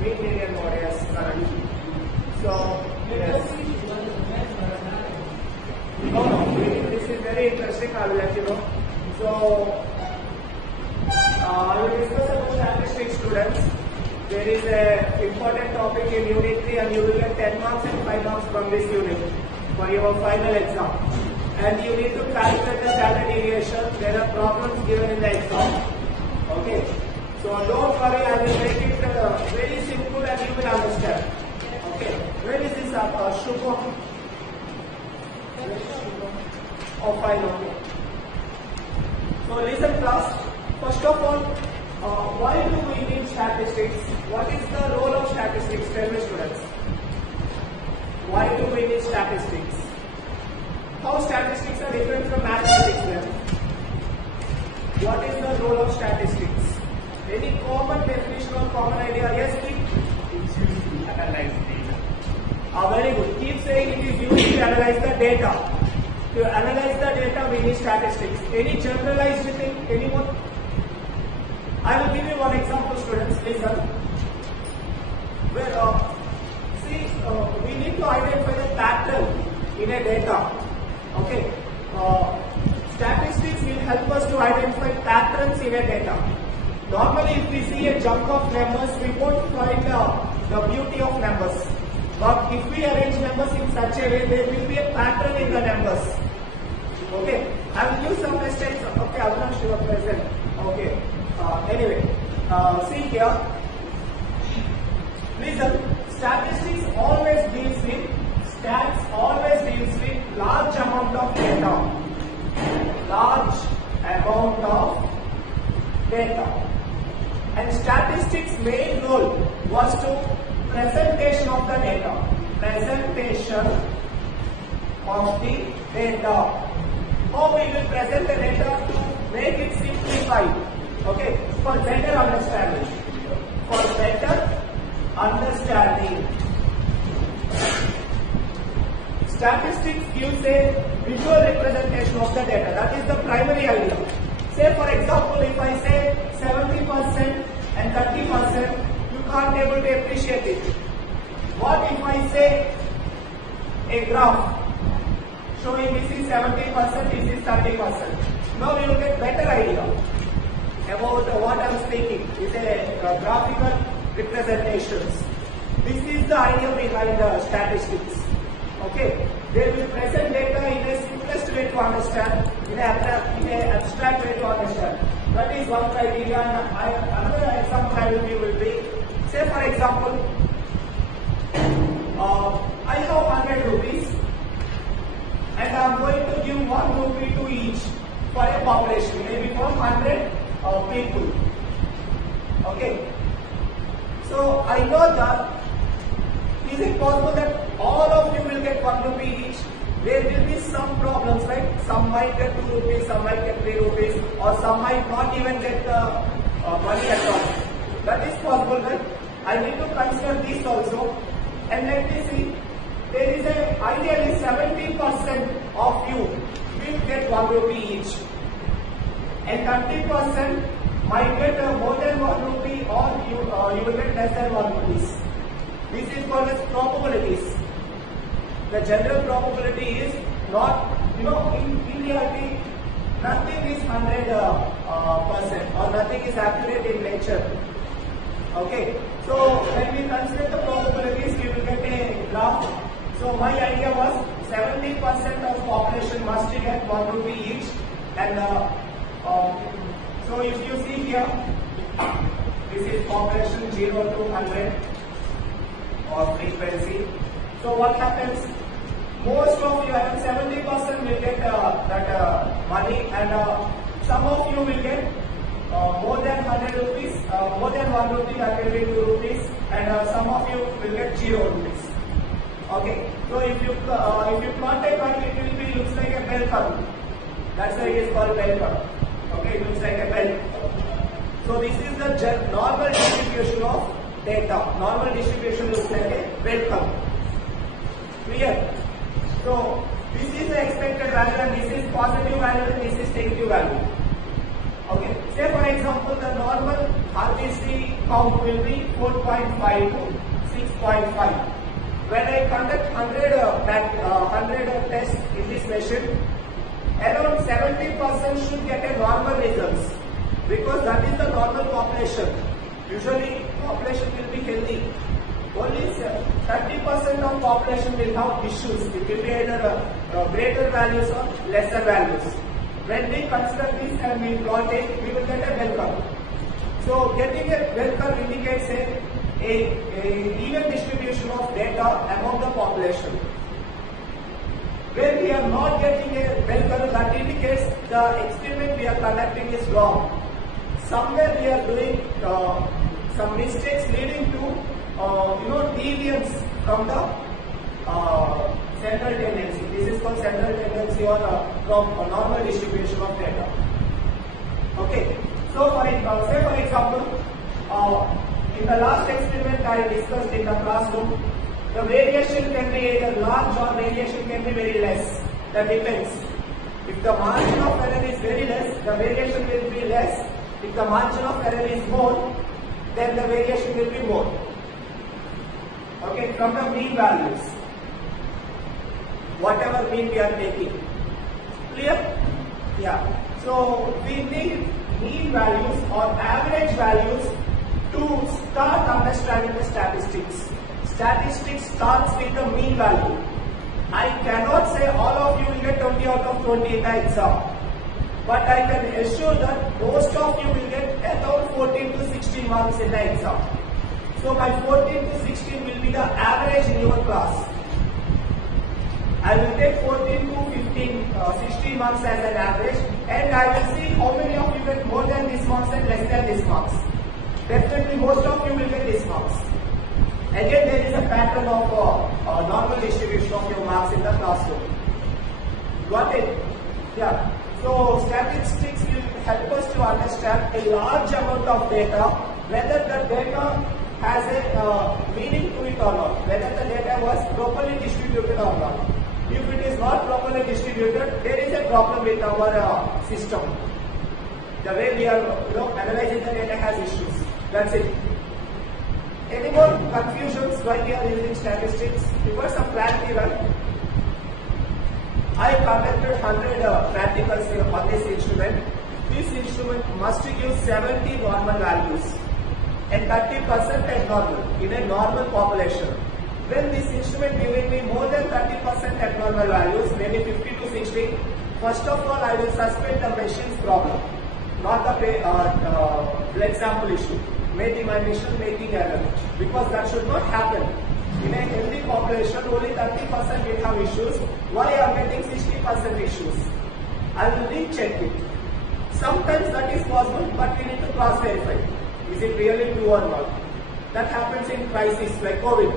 mean median mode, yes, correct. So yes. No, this is very interesting. I will let you know. So I will discuss about statistics, students. There is a important topic in Unit 3, and you will get 10 marks and 5 marks from this unit for your final exam. And you need to calculate the standard deviation. There are problems given in the exam. Okay. So don't worry, I will make it very simple and you will understand. Okay. Where is this Shubham? Oh, fine. Okay. So listen, class. First of all, why do we need statistics? What is the role of statistics? Tell me, students. Why do we need statistics? How statistics are different from mathematics then? What is the role of statistics? Any common definition or common idea? Yes, please. It's used to analyze data. Very good. Keep saying it is used to analyze the data. To analyze the data, we need statistics. Any generalized thing? Anyone? I will give you one example, students. Listen. Where we need to identify the pattern in a data. Okay. Statistics will help us to identify patterns in a data. Normally, if we see a jump of numbers, we won't find the beauty of numbers. But if we arrange numbers in such a way, there will be a pattern in the numbers. Okay. I will use some mistakes. Okay, Avinash, you are present. Okay. Anyway, see here. Listen. Statistics always deals with large amount of data. Large amount of data. And statistics' main role was to presentation of the data. Presentation of the data. How we will present the data to make it simplified. Okay, for better understanding. For better understanding. Statistics gives a visual representation of the data. That is the primary idea. Say for example, if I say 70% and 30%, you can't able to appreciate it. What if I say a graph showing this is 70%, this is 30%? Now you will get better idea about what I am speaking. It's a graphical representations. This is the idea behind the statistics. Okay, they will present data in a simplest way to understand, in an abstract way to understand. That is one criteria. And another example I will give will be, say for example, I have 100 rupees and I am going to give 1 rupee to each for a population, maybe 100 people. Okay. So I know that. Is it possible that all of you will get 1 rupee each? There will be some problems, right? Some might get 2 rupees, some might get 3 rupees, or some might not even get money at all. That is possible, right? I need to consider this also. And let me see. There is ideally 70% of you will get 1 rupee each. And 30% might get more than 1 rupee, or you will get less than 1 rupees. This is called as probabilities. The general probability is not, in reality, nothing is 100% or nothing is accurate in nature. Okay. So when we consider the probabilities, we will get a graph. So my idea was 70% of population must get 1 rupee each. And so if you see here, this is population 0 to 100. Or frequency. So what happens? Most of you, 70% will get that money, and some of you will get more than 100 rupees, more than 1 rupee, that will be 2 rupees, and some of you will get 0 rupees. Okay. So if you plot a curve, it will be looks like a bell curve. That's why it is called bell curve. Okay, it looks like a bell curve. So this is the normal distribution of data. Normal distribution looks like a bell curve. Clear? So this is the expected value, and this is positive value, and this is negative value. Okay. Say for example, the normal RBC count will be 4.5 to 6.5. When I conduct 100 tests in this machine, around 70% should get a normal results, because that is the normal population. Usually population will be healthy. Only 30% of population will have issues. It will be either greater values or lesser values. When we consider this and we plot it, we will get a bell curve. So getting a bell curve indicates a even distribution of data among the population. When we are not getting a bell curve, that indicates the experiment we are conducting is wrong. Somewhere we are doing some mistakes leading to deviance from the central tendency. This is called central tendency or from a normal distribution of data. Okay. So say for example, in the last experiment I discussed in the classroom, the variation can be either large or variation can be very less. That depends. If the margin of error is very less, the variation will be less. If the margin of error is more, then the variation will be more. Okay, from the mean values, whatever mean we are taking. Clear? Yeah. So we need mean values or average values to start understanding the statistics. Statistics starts with the mean value. I cannot say all of you will get 20 out of 20 in the exam, but I can assure that most of you will get around 14 to 16 marks in the exam. So my 14 to 16 will be the average in your class. I will take 14 to 15, 16 marks as an average, and I will see how many of you get more than these marks and less than these marks. Definitely most of you will get these marks. Again, there is a pattern of normal distribution of your marks in the classroom. Got it? Yeah. So statistics will help us to understand a large amount of data, whether the data has a meaning to it or not, whether the data was properly distributed or not. If it is not properly distributed, there is a problem with our system. The way we are analyzing the data has issues. That's it. Any more confusions while we are using statistics? You got some clarity, right? I conducted 100 practicals on this instrument. This instrument must give 70 normal values and 30% abnormal in a normal population. When this instrument giving me more than 30% abnormal values, maybe 50 to 60, first of all I will suspect the machine's problem, not the blood sample issue. Maybe my machine making error, because that should not happen. In a healthy population, only 30% will have issues. Why I am getting 60% issues? I will recheck it. Sometimes that is possible, but we need to cross verify. Is it really true or not? That happens in crisis like COVID.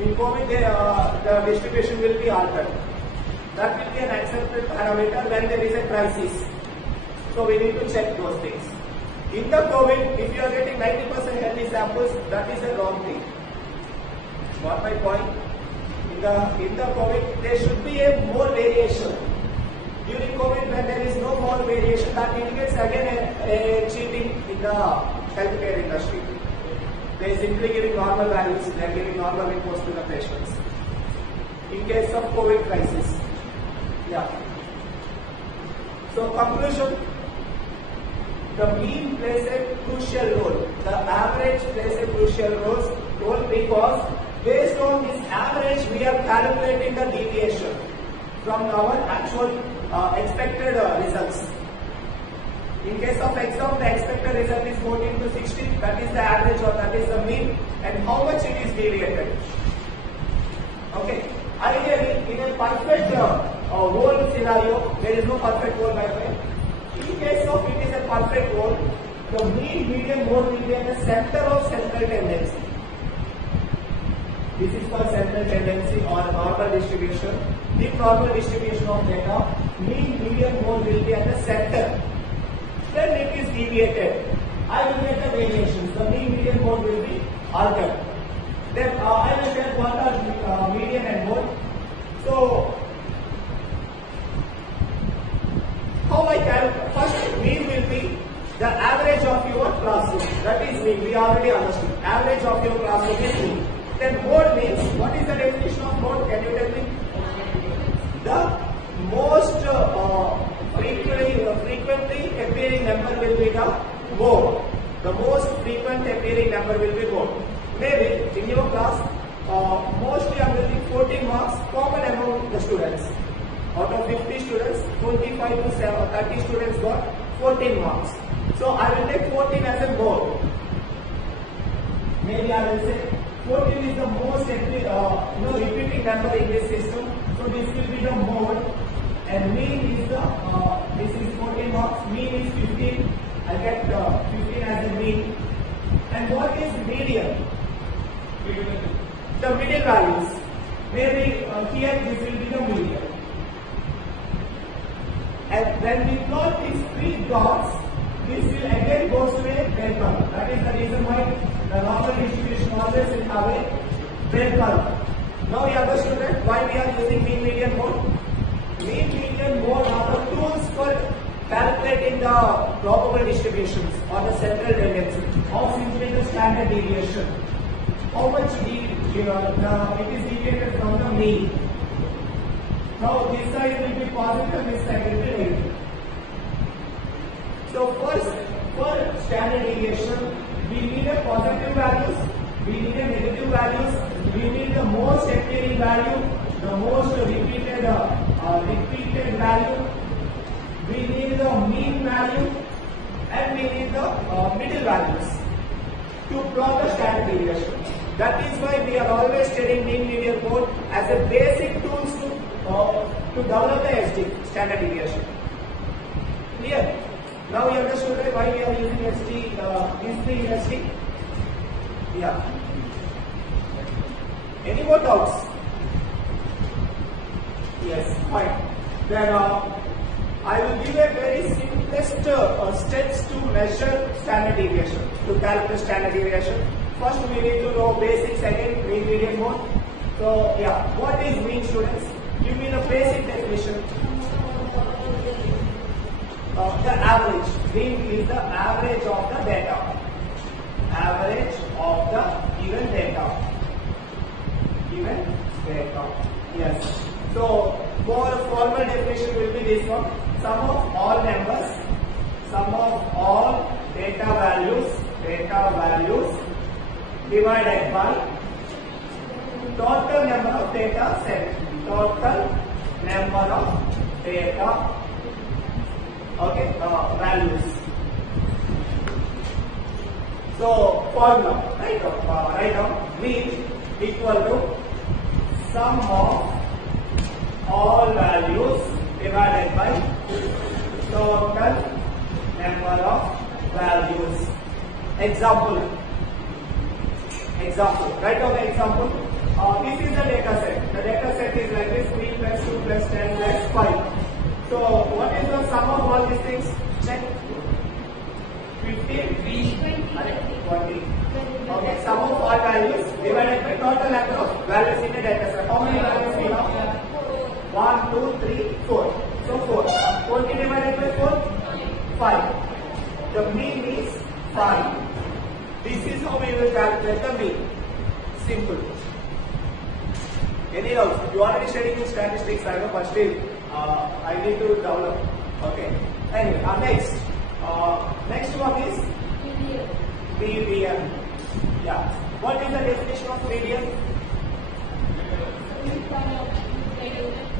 In COVID, the distribution will be altered. That will be an accepted parameter when there is a crisis. So we need to check those things. In the COVID, if you are getting 90% healthy samples, that is a wrong thing. Got my point? In the COVID, there should be a more variation. During COVID, when there is no more variation, that indicates again a cheating in the healthcare industry. They are simply giving normal values, they are giving normal reports to the patients. In case of COVID crisis. Yeah. So conclusion, the mean plays a crucial role. The average plays a crucial role because based on this average, we are calculating the deviation from our actual expected results. In case of exam, the expected result is 14 to 16. That is the average or that is the mean, and how much it is deviated. Okay. Ideally, in a perfect whole scenario, there is no perfect whole by the way. In case of it is a perfect whole, the mean, median, mode will be at the center of central tendency. This is called central tendency or normal distribution. The normal distribution of data, mean, median, mode will be at the center. Then it is deviated. I will get the variations. The mean, median, mode will be altered. Then I will get what are median and mode. So how I calculate? First, mean will be the already understood. Average of your class will be 3. Then mode means, what is the definition of mode? Can you tell me? The most frequently appearing number will be the mode. The most frequent appearing number will be mode. Maybe in your class, mostly I will give 14 marks common among the students. Out of 50 students, 25 to 30 students got 14 marks. So I will take 14 as a mode. Maybe I will say 14 is the most repeating number in this system. So this will be the mode. And mean is the this is 14 marks. Mean is 15. I get 15 as a mean. And what is median? The middle values. Maybe here this will be the median. And when we plot these 3 dots, this will again goes to a bell curve. That is the reason why the normal distribution always will have a bell curve. Now you understood that why we are using mean median mode. Mean median mode are the tools for calculating the probable distributions or the central tendency of simply the standard deviation. How much it is deviated from the mean. Now this side will be positive, this side will be negative. So first, for standard deviation, we need a positive values, we need a negative values, we need the most appearing value, the most repeated value, we need the mean value, and we need the middle values to plot the standard deviation. That is why we are always studying mean median mode as a basic tools to develop the SD, standard deviation. Clear? Now you understood why we are using SD, these three in SD? Yeah. Any more doubts? Yes, fine. Then I will give a very simplest steps to measure standard deviation, to calculate standard deviation. First we need to know basics, again mean median mode. So yeah, what is mean, students? Give me the basic definition. The average. Mean is the average of the data. Average of the given data. Given data. Yes. So for formal definition will be this one. Sum of all numbers. Sum of all data values divided by total number of data set. Total number of data values. So formula, right now mean equal to sum of all values divided by total number of values. Example. Write down the example. This is the data set. The data set is like this: 3 plus 2 plus 10 plus 5. So what is the sum of all these things? Check. 15, 20. Okay, sum of all values divided by total number of values in a data set. How many values we have? 1, 2, 3, 4. So 4. 20 divided by 4? 5. The mean is 5. This is how we will calculate the mean. Simple. Any doubts? You are already studying statistics, I know, but still I need to develop. Okay. Anyway, next one is median. Yeah. What is the definition of median?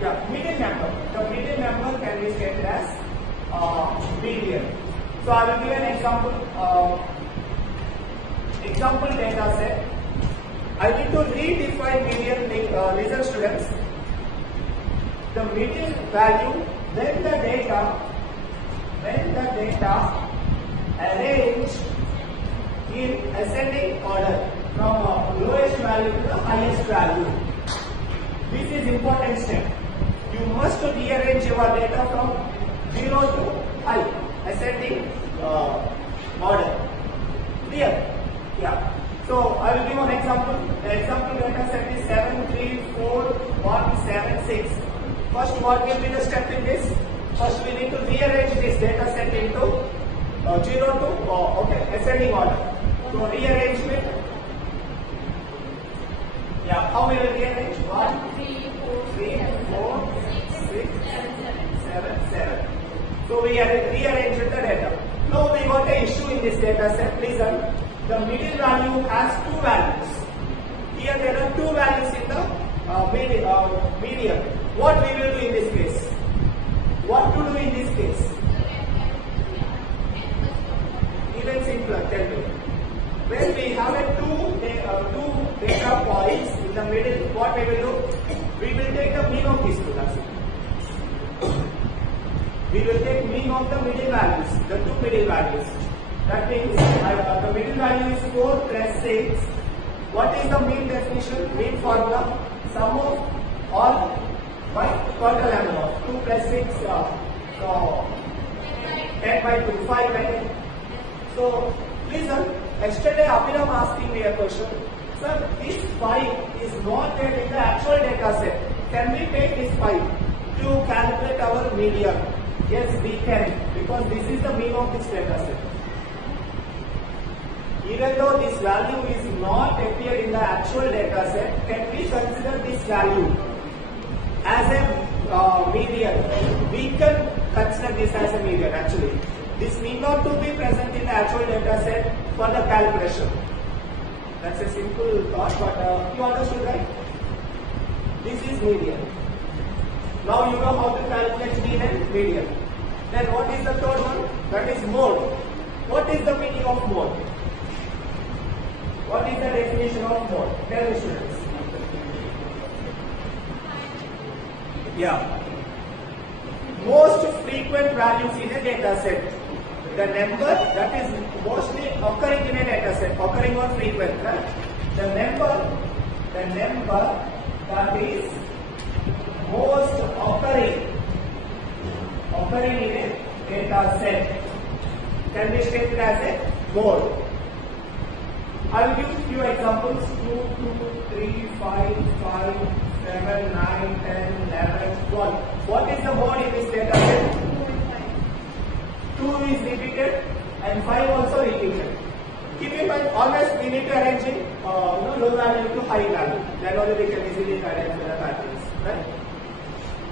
Yeah, median number. The median number can be stated as median. So I will give an example. Example data set. I need to redefine median. Listen, students. The median value when the data arranged in ascending order from lowest value to the highest value. This is important step. You must rearrange your data from 0 to high, ascending order. Clear? Yeah. So I will give an example. The example data set is 7, 3, 4, 1, 7, 6. First, what will be the step in this? First, we need to rearrange this data set into 0 to ascending order. So rearrangement. Yeah, how we will rearrange? 1, 3, 4, 6, 7, 7. So we have rearranged the data. Now we got an issue in this data set. Listen, the middle value has two values. Here there are two values in the median. What we will do in this case? What to do in this case? Even simpler, tell me. When we have two data points in the middle, what we will do? We will take the mean of these two. That's it. We will take mean of the middle values, the two middle values. That means the middle value is 4 plus 6. What is the mean definition? Mean formula? Sum of all by total amount. 2 plus 6, 10 by 2, 5 by 10. So, listen, yesterday Abhinav asking me a question. Sir, this 5 is not there in the actual data set. Can we take this 5 to calculate our median? Yes, we can, because this is the mean of this data set. Even though this value is not appeared in the actual data set, can we consider this value as a median? We can consider this as a median actually. This need not to be present in the actual data set for the calculation. That's a simple thought, but you understood, right? This is median. Now you know how to calculate mean and median. Then what is the third one? That is mode. What is the meaning of mode? What is the definition of mode? Tell the students. Yeah. Most frequent values in a data set. The number that is mostly occurring in a data set, occurring or frequent, right? The number that is most occurring in a data set can be stated as a mode. I will give few examples: 2, 2, 3, 5, 5, 7, 9, 10, 11, 12. What is the mode in this data set? 2 is repeated and 5 also repeated. Keep in mind, always we need to arrange in low value to high value. Then only we can easily arrange the patterns. Right?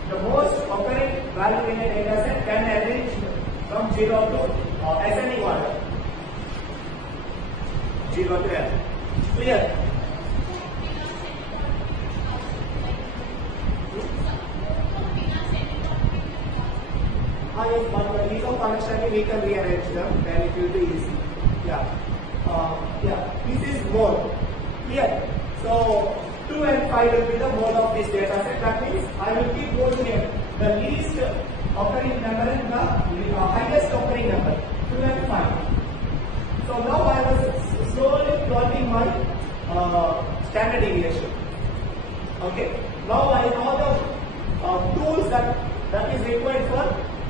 The most occurring value in a data set can arrange from 0 to ascending order. 0 to L. Clear? Yes, but the ease of understanding we can rearrange them, then it will be easy. Yeah. This is mode. Clear? So 2 and 5 will be the mode of this data set. That means I will keep both here. The least occurring number and the highest occurring number. 2 and 5. So now I was slowly plotting my standard deviation. Okay. Now I know the tools that is required for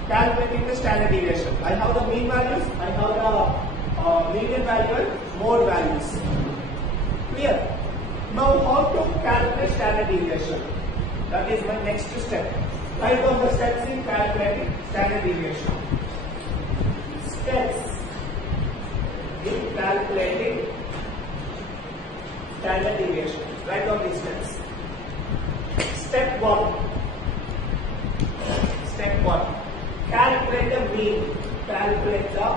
calculating the standard deviation. I have the mean values, I have the median value and mode values. Clear? Now how to calculate standard deviation? That is my next step. Write down the steps in calculating standard deviation. Steps in calculating standard deviation. Write down these steps. Step 1. Calculate the mean. Calculate the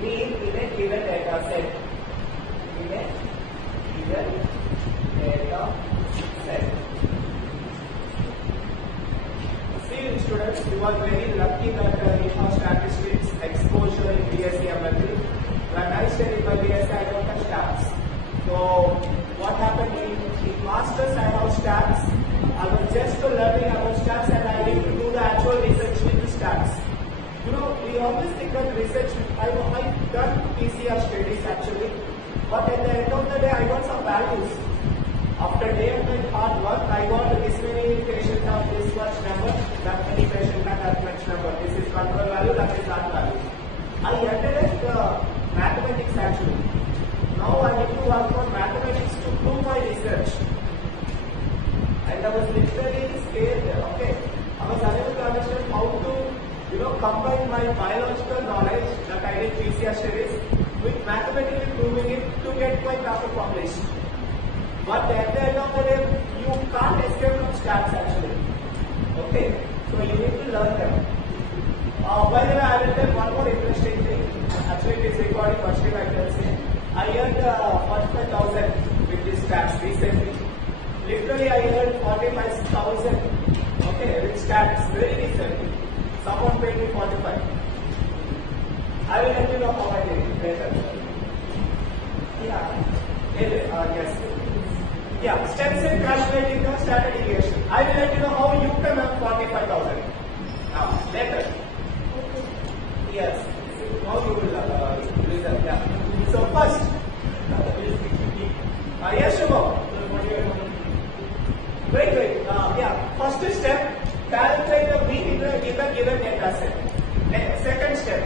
mean in a given data set. In a given data set. See, students, you are very lucky that you have statistics exposure in BSc MLT. When I studied my BSc, I don't have stats. So, what happened in masters? I have stats. I was just learning about stats, and I need to do the actual research with the stats. You know, we always think that research, I done PCR studies actually, but at the end of the day, I got some values. After day of my hard work, I got this many patients have this much number, that many patients have that much number. This is control value, that is that value. I utilized mathematics actually. Now I need to work on mathematics to prove my research. And I was literally scared there, okay? I was unable to understand how to, combine my biological knowledge that I did PCR studies with mathematically proving it to get my proper population. But at the end of the day, you can't escape from stats actually. Okay, so you need to learn them. By the way, I will tell one more interesting thing. Actually, it is recording first time I can say. I earned 45,000 with this stats recently. Literally, I earned 45,000. Okay, with stats very recently. Someone paid me 45. I will let you know how I did it later. Yeah. Anyway, yes. Yeah, steps in calculating the standard deviation. I will let you know how you can earn 45,000. Now, later. Yes. How you will listen. Yeah. So first, yes, Shubham. Wait. Yeah. First step, calculate the mean in the given data set. Second step,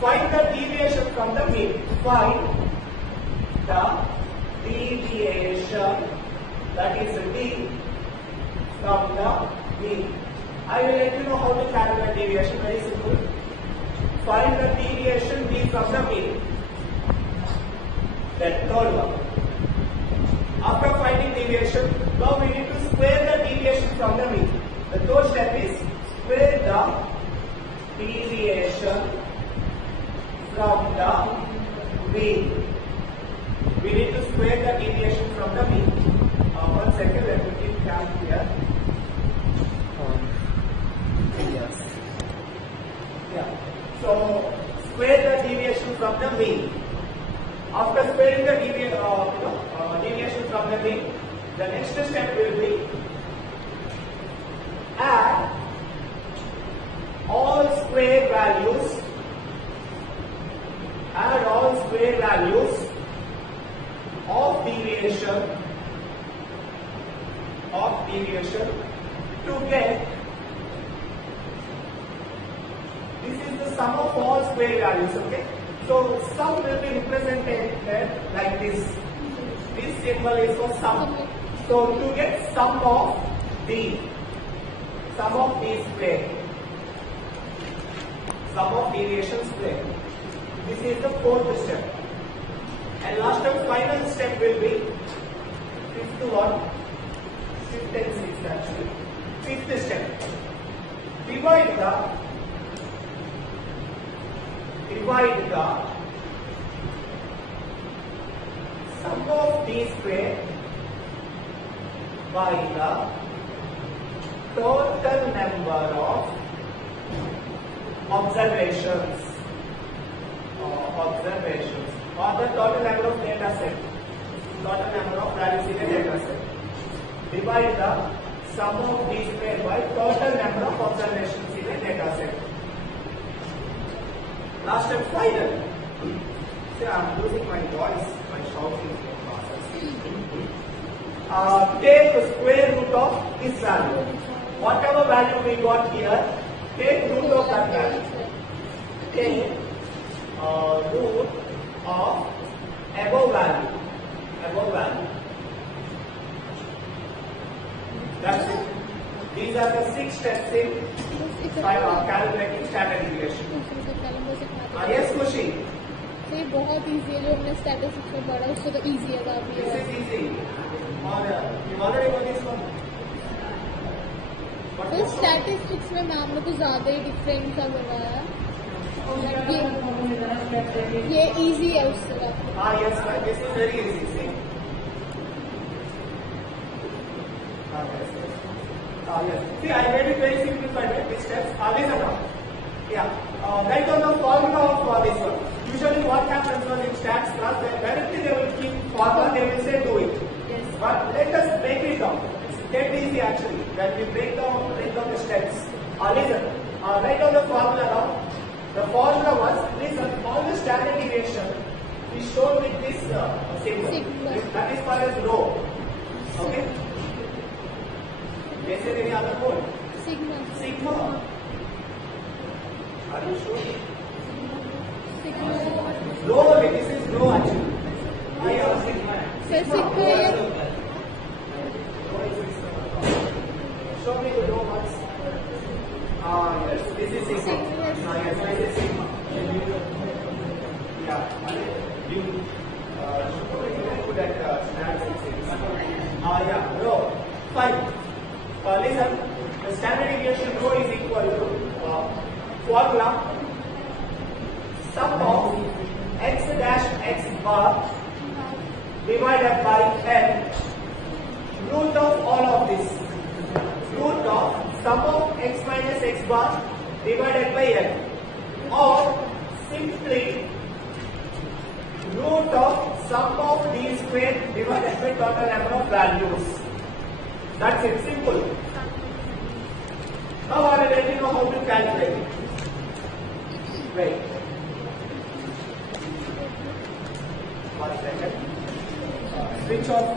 find the deviation from the mean. Find the deviation, that is D, from the mean. I will let you know how to calculate deviation. Very simple. Find the deviation D from the mean. That third one. After finding deviation, now we need to square the deviation from the mean. The third step is square the deviation from the mean. We need to square the deviation from the mean. 1 second, let me keep calm here. Yes. Yeah. So square the deviation from the mean. After squaring the deviation from the mean, the next step will be add all square values. Add all square values of deviation to get, this is the sum of all square values. Okay, so sum will be represented like this. This symbol is for sum. So to get sum of D square, sum of deviation square. This is the fourth step. And last and final step will be fifth and sixth actually. Fifth step. Divide the sum of D square by the total number of observations or the total number of data set, total number of values in a data set. Divide the sum of D square by total number of observations in a data set. Last and final. See, I am losing my voice, my shouting process. Take the square root of this value. Whatever value we got here, take root of that value. Take root of above value. That's it. These are the 6 steps in calculating standard deviation. Yes, Kushi. तो ये बहुत easy है जो हमने statistics में पढ़ा उससे तो इजी है काफी. This is easy. You already got this one. तो स्टैटिस्टिक्स में मैम ने तो ज्यादा ही डिफरेंट सा बनाया. ये इजी है उससे काफी. Yes, this is very easy. See. Yes. See, I made it very simplified with these steps. Listen now. Yeah. Write down the formula of this one. Usually what happens was in stats class, directly they will keep formula, they will say do it. Yes. But let us break it down. It's dead easy actually. When we break down the steps. Listen. Write down the formula now. The formula was, listen, all the standard deviation is shown with this symbol. That is called as rho. Okay? Is there any other code? Sigma. Are you sure? Rho only. This is rho actually. Sigma. Show me the rho once. Yes. This is sigma. Yes, this is sigma. Yeah. that standard yeah, rho. Fine. Listen, the standard deviation rho is equal to formula sum of x dash x bar divided by n, root of all of this, root of sum of x minus x bar divided by n, or simply root of sum of d square divided by total number of values. That's it, simple. Now I will let you know how to calculate it. Wait. 1 second. Switch off.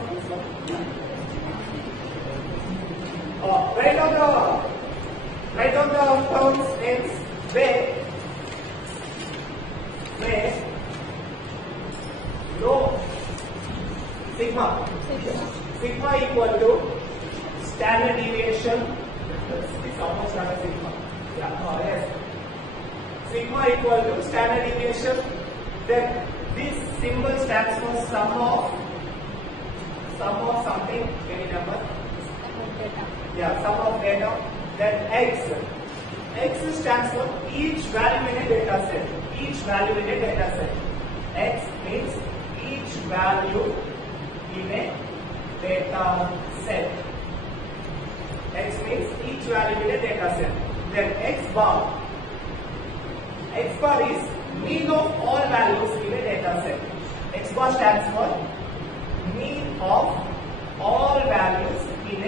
Write on the terms names where rho sigma equal to standard deviation. It's almost not a sigma. Yeah, yes. Sigma equal to standard deviation. Then this symbol stands for sum of something. Any number? Yeah, sum of data. Then x stands for each value in a data set. Each value in a data set. X means each value in a data set. X means each value in a data set. Then x bar is mean of all values in a data set. X bar stands for mean of all values in a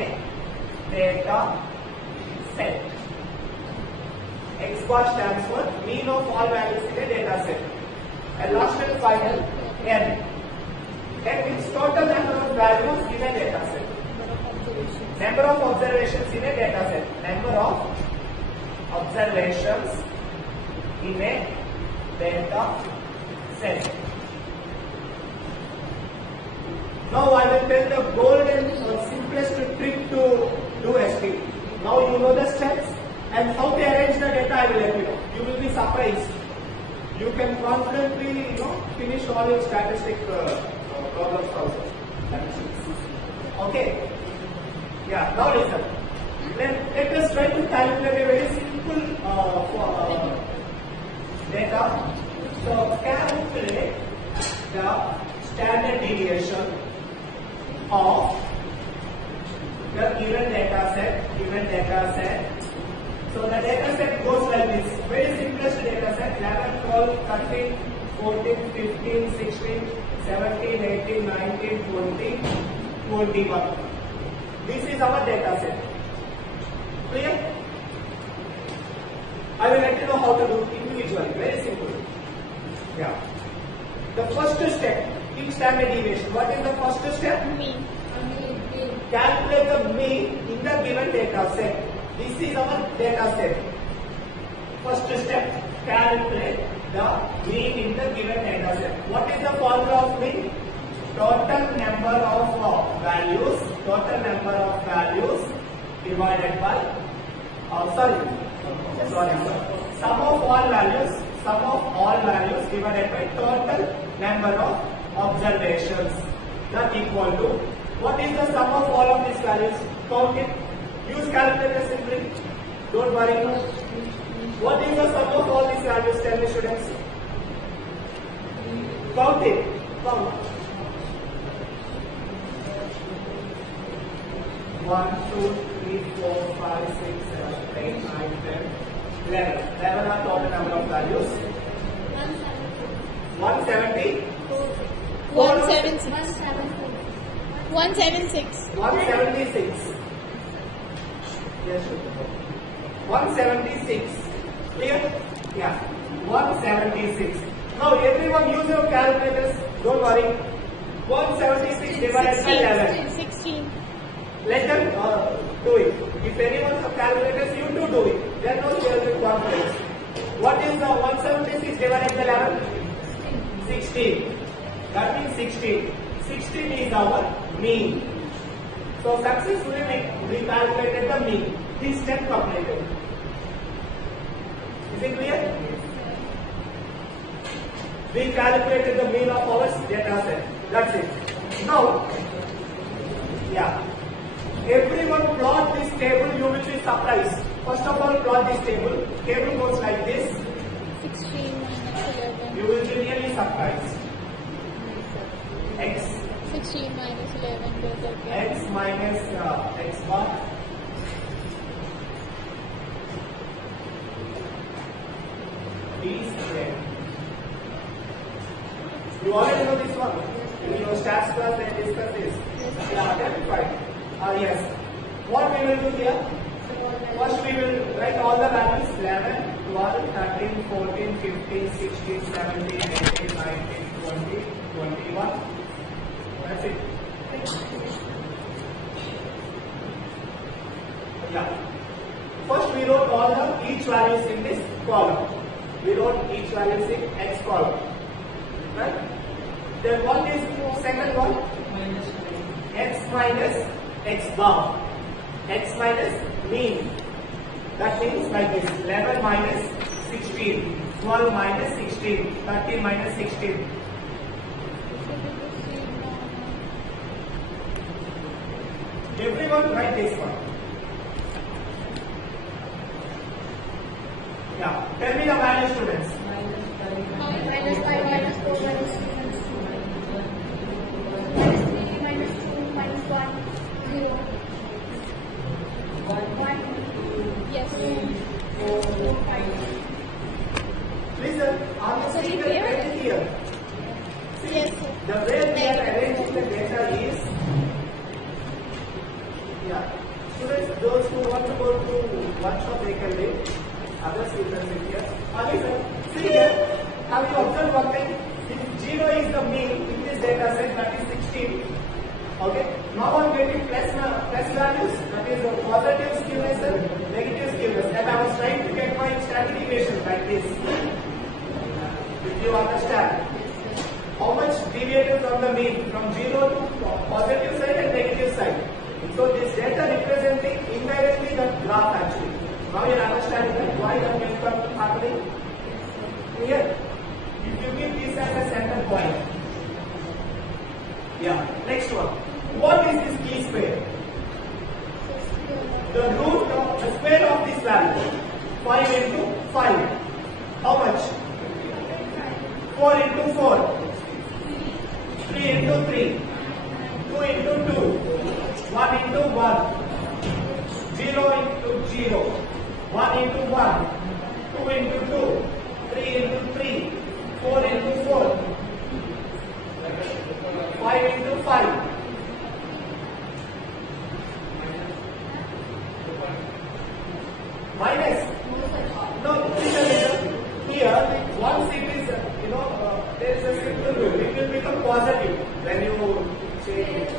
data set. X bar stands for mean of all values in a data set. And last and final, n. N means total number of values in a data set. Number of observations in a data set. Number of observations in a data set. Now I will tell the golden or simplest trick to do ST. Now you know the steps and how to arrange the data. I will let you know. You will be surprised. You can confidently, finish all your statistic problems also. Okay. Yeah. Now listen. Let us try to calculate a very simple data. So calculate the standard deviation of the given data set. So the data set goes like this. Very simplest data set: 11, 12, 13, 14, 15, 16, 17, 18, 19, 20, 21. This is our data set. Clear? I will let you know how to do individually. Very simple. Yeah. The first step in standard deviation. What is the first step? Mean. Calculate the mean in the given data set. This is our data set. First step, calculate the mean in the given data set. What is the formula of mean? Total number of values divided by sum of all values divided by total number of observations. That equal to, what is the sum of all of these values? Count it. Use calculator simply. Don't worry. What is the sum of all these values? Tell me, students. Count it. Count. 1, 2, 3, 4, 5, 6, 7, 8, 9, 10, 11. 11 are total number of values. 170. 176. 176. Yes, 176. Clear? Yeah. 176. Now everyone use your calculators. Don't worry. 176 divided by 11. 16. Let them do it. If anyone have calculators, you too do it. Then no share with confidence. What is the 176 divided by 11? 16. That means 16. 16 is our mean. So successfully we calculated the mean. This step completed. Is it clear? We calculated the mean of our data set. That's it. Now, yeah, everyone plot this table, you will be surprised. First of all, plot this table. Table goes like this. 16 minus 11. You will be really surprised. X, 16 minus 11 goes again. x minus x bar. D square. You already know this one. In your stats class, they discuss this. Yeah, that's fine. Yes. What we will do here? First, we will write all the values 11, 12, 13, 14, 15, 16, 17, 18, 19, 20, 21. That's it. Yeah. First, we wrote all the each values in this column. We wrote each values in x column. Right? Then what is second one? X minus x bar. X minus mean. That means like this: 11 minus 16, 12 minus 16, 13 minus 16. Everyone write this one. Yeah. Tell me the value, students. Minus 5 minus 4 minus 3 minus 2 minus 1 0 1 yes 4 5. Listen, are you seeing the data here? See, Yes. the way we are arranging the data is, yeah. Students, those who want to go to workshop, they can leave. Others you can sit here. Listen, see here. Have you observed one thing? If 0 is the mean in this data set, that is 16. Okay. Now I'm getting plus values, that is a positive skewness and negative skewness. And I was trying to get my standard deviation like this. If you understand, how much deviated from the mean from 0 to positive side and negative side. So this data representing indirectly the graph actually. Now you understand why the mean curve happening? Clear? If you give this as a center point. Yeah. Next one. What is this key square? The root of the square of this value. 5 into 5. How much? 4 into 4. 3 into 3. 2 into 2. 1 into 1. 0 into 0. 1 into 1. 2 into 2. 3 into 3. 4 into 4. 5 into 5. Minus. No, here, once it is, there is a simple rule. It will become positive when you change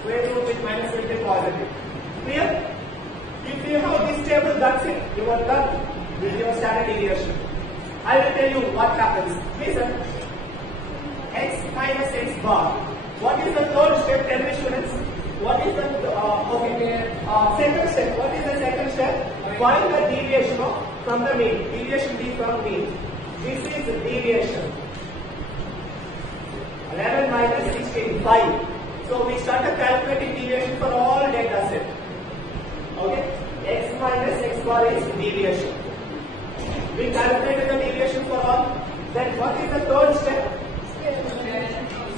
square root with minus will be positive. Clear? If you have this table, that's it. You are done with your standard deviation. I will tell you what happens. Listen. X minus x bar. What is the third step? Tell me, students. What is the second step? What is the second step? Find the deviation from the mean. Deviation D from mean. This is deviation. 11 minus 16, 5. So we started calculating deviation for all data set. Okay? X minus x bar is deviation. We calculated the deviation for all. Then what is the third step?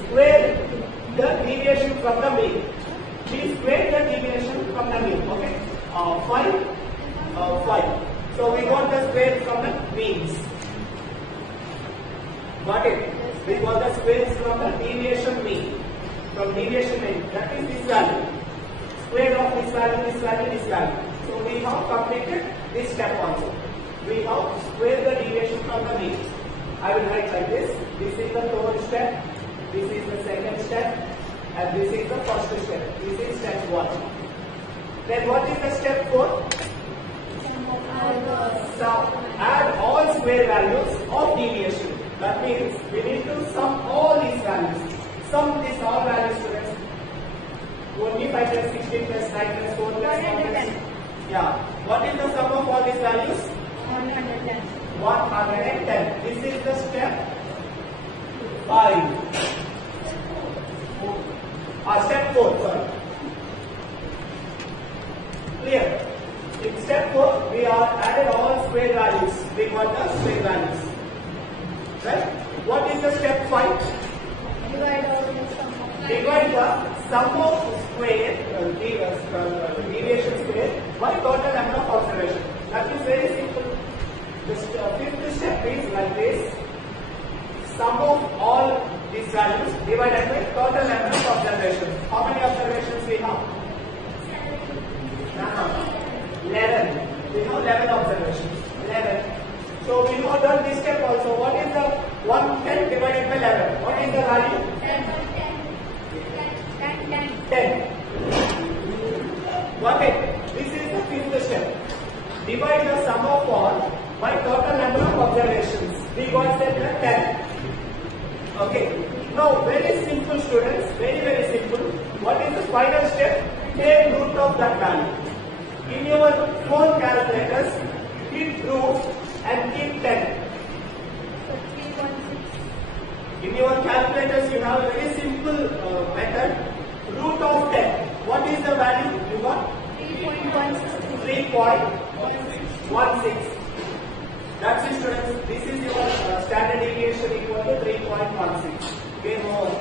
Square the deviation from the mean. We square the deviation from the mean. Okay? 5. So we got the square from the means. Got it? We got the squares from the deviation mean. From deviation mean. That is this value. Square of this value, this value, this value. So we have completed this step also. We have square the deviation from the mean. I will write like this. This is the third step. This is the second step. And this is the first step. This is step 1. Then what is the step 4? Add all square values of deviation. That means we need to sum all these values. Sum these all values, students. 25 plus 16 plus 9 plus 4 plus 1 plus. Yeah. What is the sum of all these values? 110. 110. This is the step 5. 4, sorry. Clear? In step 4, we are added all square values. We got the square values. Right? What is the step 5? Divide all the sum of Divide the sum of square, deviation square by total number of observations. That is very simple. The fifth step is like this. Sum of all these values divided by total number of observations. How many observations we have? 11. We have 11 observations. 11. So we have done this step also. What is the 110 divided by 11? What is the value? 10. Got it? This is the fifth step. Divide the sum of all by total number of observations. We got that 10. Okay. Now, very simple students, very simple. What is the final step? Take root of that value. In your phone calculators, keep root and keep 10. In your calculators, you have a very simple method. Root of 10. What is the value you got? 3.16. That's it, students. This is your standard deviation equal to 3.16. Game over.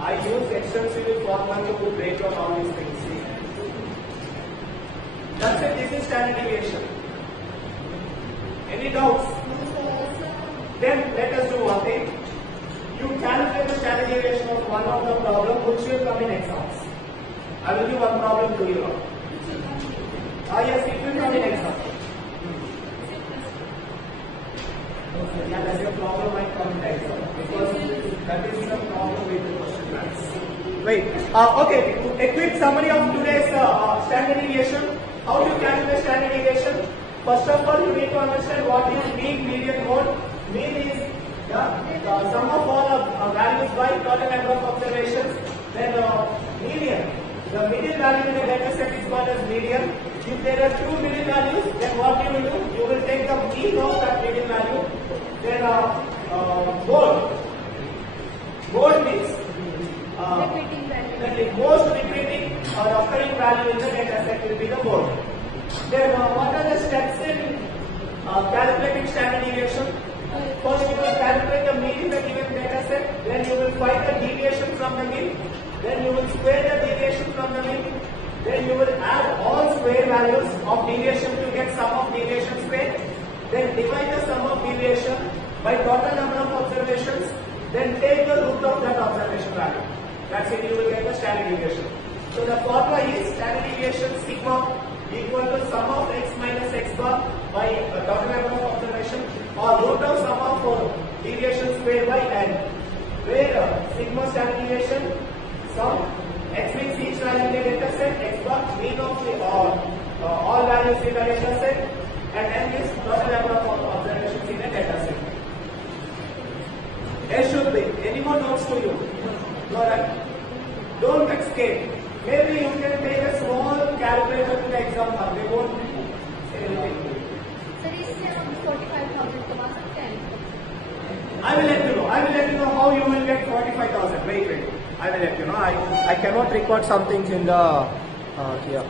I use extensive formula to break down all these things. See? That's it. This is standard deviation. Any doubts? Then let us do one thing. You calculate the standard deviation of one of the problem which will come in exams. I will give one problem to you. Yes, it will come in exam. Yeah, that's your problem might come in exam because that is the problem with the question banks. Wait. Okay. A quick summary of today's standard deviation. How do you calculate standard deviation? First of all, you need to understand what is mean, median, mode. Mean is the sum of all values by total number of observations. Then median. The median value in the data set is called as median. If there are two median values, then what you will do? You will take the mean of that median value. Then mode. Mode means the most repeating or occurring value in the data set will be the mode. Then what are the steps in calculating standard deviation? First you will calculate the mean in the given data set, then you will find the deviation from the mean, then you will square the deviation from the mean, then you will add all square values of deviation to get sum of deviation square, then divide the sum of deviation by total number of observations, then take the root of that observation value. That's it, you will get the standard deviation. So the formula is standard deviation sigma equal to sum of x minus x bar by total number of observations or root of sum of deviation square by n, where sigma standard deviation sum x means each value in the data set, x bar mean of all values in the data set, and n is total number of observations in the data set. There should be. Any more notes to you? No, right? Don't escape. Maybe you can take a small calculator to the exam hall. They won't say anything. Sir, is 45,000 to pass at 10? I will let you know. I will let you know how you will get 45,000. Wait. I will let you know. I cannot record some things in the here.